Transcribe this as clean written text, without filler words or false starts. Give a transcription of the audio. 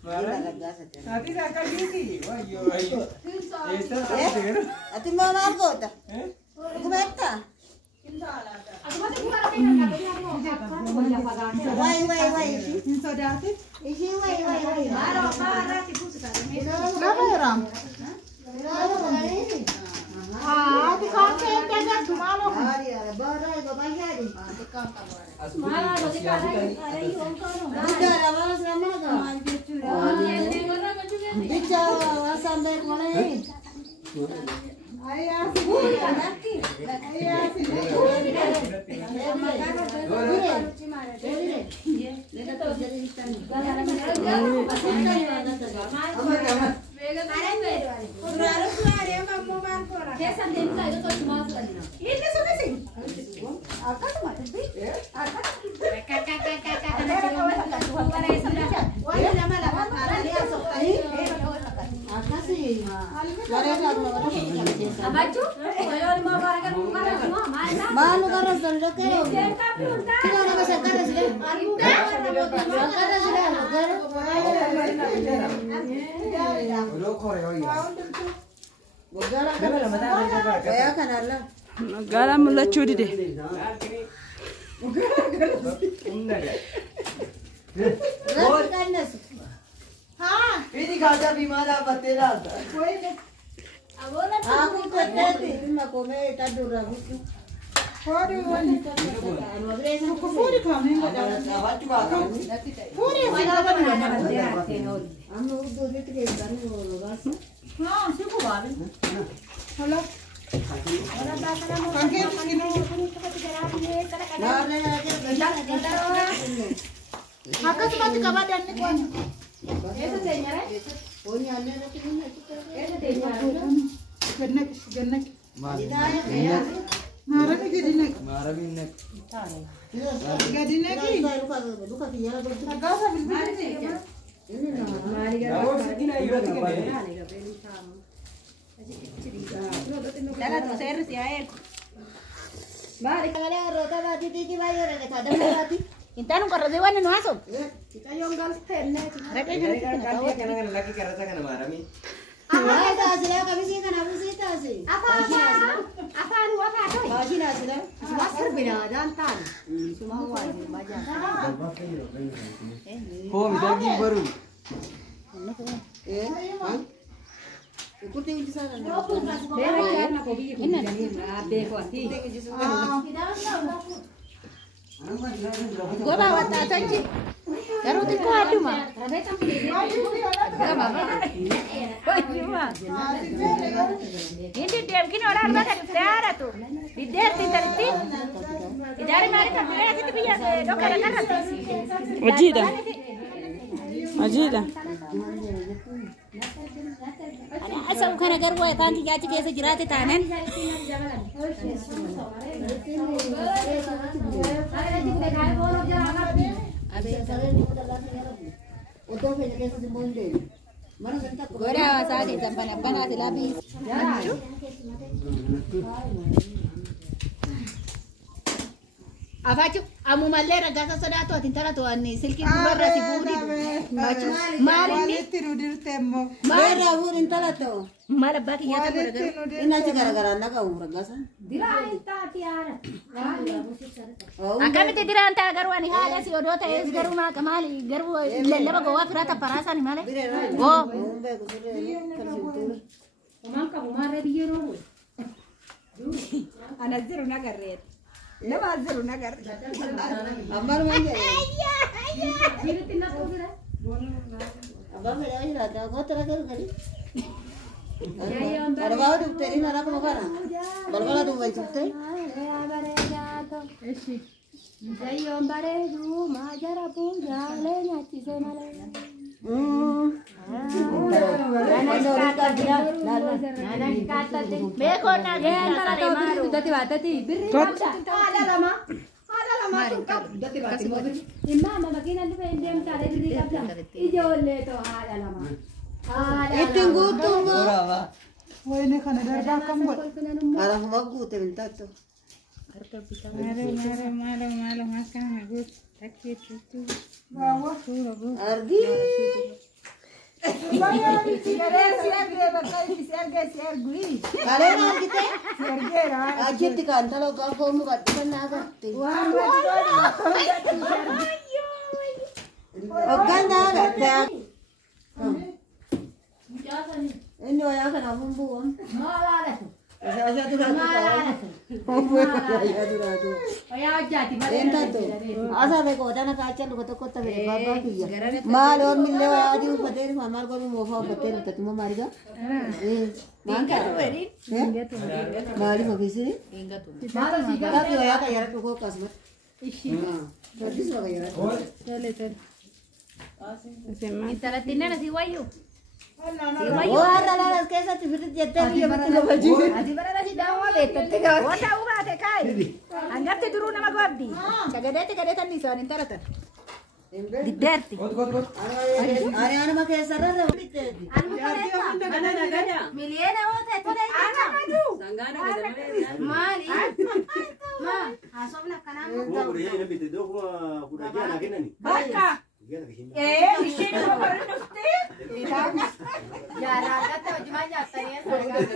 Ati saca gigi, wahyo wahyo. Ati mau margota? Kumenta? Wai. Insodati? Isi wai. Kenapa ya Ram? Di konten jangan cuma lo. Barai babai hari. Bukan, apa selama tu? Bicara sampai mana ni? Ayah Malu karena sudah kau. Kita nak masuk karena sudah. Gara mulachuu dide. Ini kaca bimana batera. Aku kata nak komen tadi orang itu. Kufuri kau ni ada. Kufuri siapa ni? Anu tu dia tu kita ni orang. Siapa balik? Hello. Kangkir kino. Maka seperti kabar dan ni kuan. Genek. Marah ni genek. Genek ni. Agak sambil beli. Jangan tu serius ya ek. Balik kalian rota bati tiki bayar ke sadar bati. Intan kau rajawan ni nuasuk. Kita yang gal tenne. Lagi kerasa kan marami. Apa itu asal kami sih kan apa sih itu asal? Apa anu apa tu? Bagi asal. Masuk bina jantan. Semua wajib baca. Oh, midagi baru. Ikuti di sana. Ini beko hati. Gua bawa tatanji. Garu tu kau ada mah. Ini dia mungkin orang baca tiara tu. Bider tintariti. Idari mari tak boleh kita biar dokter kan. Ajida. Asal bukan agar gua tanti jadi biasa jerat tanan. Gua dah sahaja sampai apa nanti lebih. Apa cuk? Amu malera gasa sodato atintara tu ani silki barra si budi. Mal ni tinudir temmo. Bara hurin tala to. mal baki yata gura. Ina ci gara naga ura gasa. Dira ita tiara. Akami te dira anta garwani hala si odota es garuma kamali garwo lellaba go wafirata parasa ni male. Go. Umanka bumare biyero. Anazziru nagarret. Nama azru nagar. Amar manja. Ini tindak tu sudah. Abang melayu lah, kau terakhir kali. Ada bawa tu teri mana kau makan? Balbala tu baik tu. Jayom baredu majara puja le nyati semale. Beko na genta re maru. Dati batati. Ada lama tu kap. Dati bati mo. Imma makinan tu pendem tare di kapla. Ijo le to ada lama. Itu gutu mo. Woi ni kan ada bakam buat. Arah magu tu minta tu. Malu makan aku. Tak itu. Bawa tu. Ardi. Kalian argite? Achitti kantalo ka fomu kattan nagatti. Okan nagatti. Ini waya kana bumbuam. Malalatu. Asa duratu. Malalatu. Aya duratu. Oya jati Entanto. Asa me kodana kachalu kotta vele baba kiya. Mal or mille waya di upader mamal ko mo fa upader tatmo mariga. Mangka to veri. Mari mo bisi. Mala siga. Tapi waya ka yara ko kasmat. Ishi. Kadis wa yara. Chale chale. Intala tinna si wayu. Wala la kesa ti fitu jette ni yamati baji. Adi bara si dawa betette ga. Wata uga te kai. Angatte duru nama gabdi. Kadete ni so intala ta. Diderti. Are ana ma kesa rara bitte. Anu kare. Miliena wote tole. Ana madu. Mali. Ma, asobla kanamo. Kuda jana kenani. Baka. Isheni ko